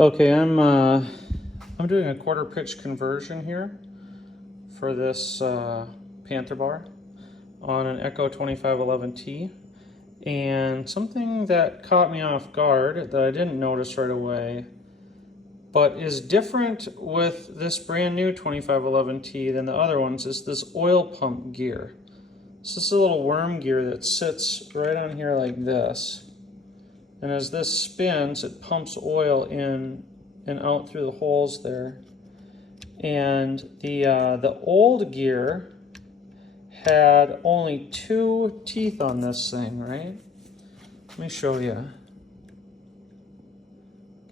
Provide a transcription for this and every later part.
Okay, I'm doing a quarter pitch conversion here for this Panther bar on an Echo 2511T, and something that caught me off guard that I didn't notice right away, but is different with this brand new 2511T than the other ones, is this oil pump gear. It's this little worm gear that sits right on here like this. And as this spins, it pumps oil in and out through the holes there. And the old gear had only 2 teeth on this thing, right? Let me show you.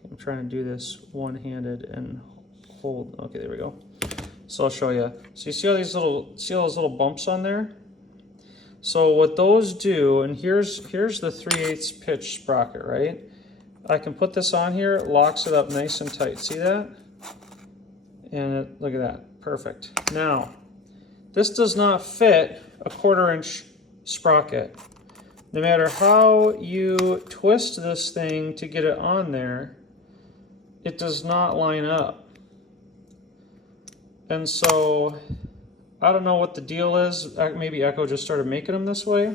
I'm trying to do this one-handed and hold. Okay, there we go. So I'll show you. So you see all those little bumps on there? So what those do, and here's the 3/8 pitch sprocket, right? I can put this on here, it locks it up nice and tight. See that? And look at that, perfect. Now, this does not fit a 1/4 inch sprocket. No matter how you twist this thing to get it on there, it does not line up. And so, I don't know what the deal is. Maybe Echo just started making them this way.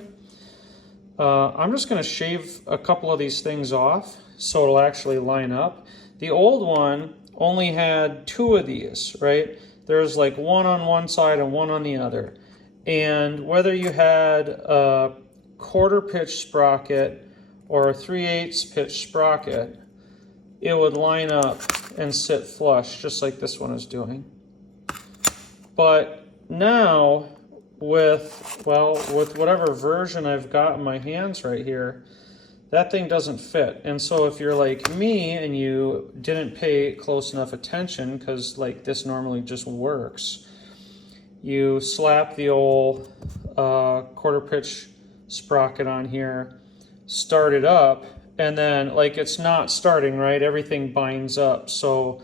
I'm just going to shave a couple of these things off so it'll actually line up. The old one only had 2 of these, right? There's like one on one side and one on the other. And whether you had a 1/4 pitch sprocket or a 3/8 pitch sprocket, it would line up and sit flush just like this one is doing. But now, with whatever version I've got in my hands right here, that thing doesn't fit. And so if you're like me and you didn't pay close enough attention, because like this normally just works, you slap the old 1/4 pitch sprocket on here, start it up, and then like it's not starting, right? Everything binds up, so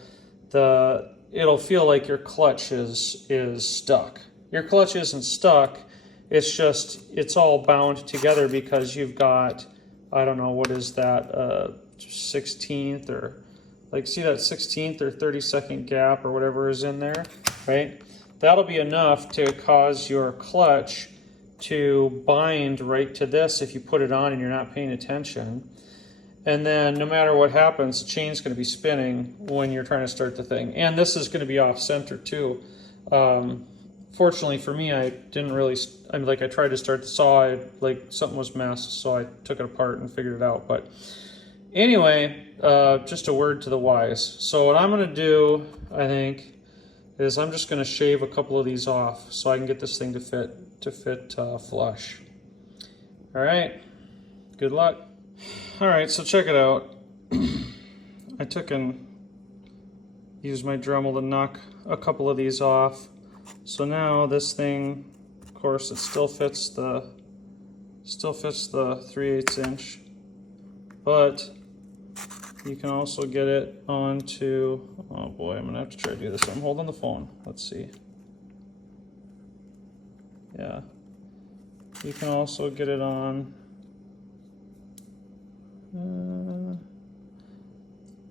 it'll feel like your clutch is stuck. Your clutch isn't stuck, it's all bound together because you've got, I don't know, what is that, 16th or, like, see that 16th or 32nd gap or whatever is in there, right? That'll be enough to cause your clutch to bind right to this if you put it on and you're not paying attention. And then no matter what happens, the chain's going to be spinning when you're trying to start the thing. And this is going to be off center too. Fortunately for me, I didn't really, I tried to start the saw, something was messed, so I took it apart and figured it out. But anyway, just a word to the wise. So what I'm going to do, I think, is I'm just going to shave a couple of these off so I can get this thing to fit flush. All right, good luck. All right, so check it out. I took and used my Dremel to knock a couple of these off. So now this thing, of course, it still fits the 3/8 inch, but you can also get it onto, oh boy, I'm gonna have to try to do this. I'm holding the phone. Let's see. Yeah, you can also get it on.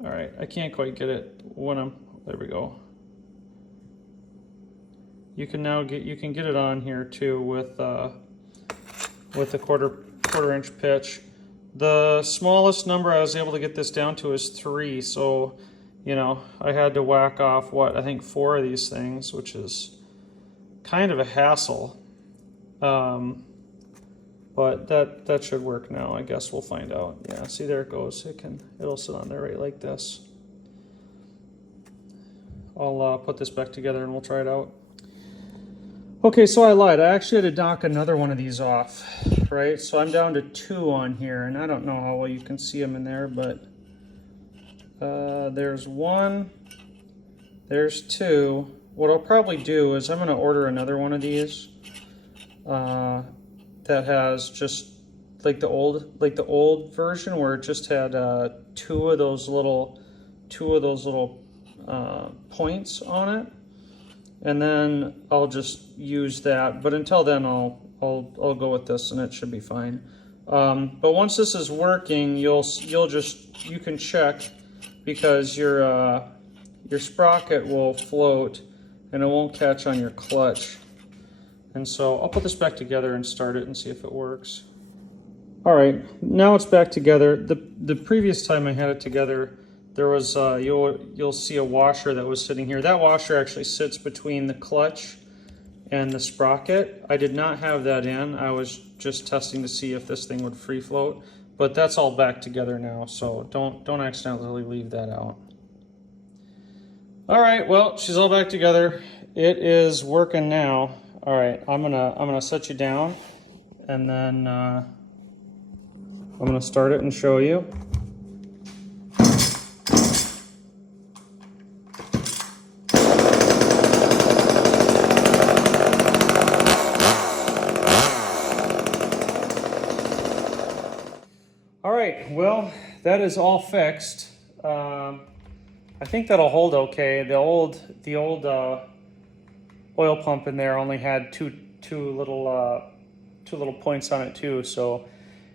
All right, I can't quite get it when there we go. You can get it on here too with a 1/4 inch pitch. The smallest number I was able to get this down to is 3. So, you know, I had to whack off I think 4 of these things, which is kind of a hassle. But that should work now. I guess we'll find out. Yeah, see, there it goes. It'll sit on there right like this. I'll put this back together and we'll try it out. Okay, so I lied. I actually had to knock another one of these off, right? So I'm down to 2 on here, and I don't know how well you can see them in there, but there's 1, there's 2. What I'll probably do is I'm going to order another one of these that has just like the old version where it just had 2 of those little points on it. And then I'll just use that. But until then, I'll go with this, and it should be fine. But once this is working, you can check because your sprocket will float and it won't catch on your clutch. And so I'll put this back together and start it and see if it works. All right, now it's back together. The previous time I had it together, there was you'll see a washer that was sitting here. That washer actually sits between the clutch and the sprocket. I did not have that in. I was just testing to see if this thing would free float, but that's all back together now, so don't accidentally leave that out. All right, well, she's all back together. It is working now. All right, I'm gonna set you down, and then I'm gonna start it and show you. All right, well, that is all fixed. I think that'll hold okay. The old oil pump in there only had two little points on it too. So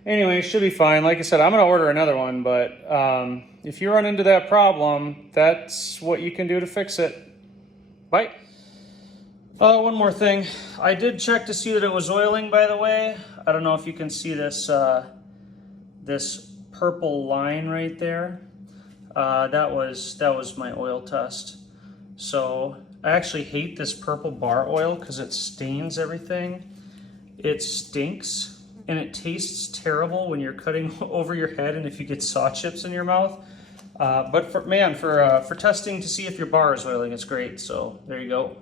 anyway, it should be fine. Like I said, I'm gonna order another one, but if you run into that problem, that's what you can do to fix it. Bye. One more thing. I did check to see that it was oiling, by the way. I don't know if you can see this this purple line right there. That was my oil test. So I actually hate this purple bar oil because it stains everything. It stinks and it tastes terrible when you're cutting over your head and if you get saw chips in your mouth. But for testing to see if your bar is oiling, it's great. So there you go.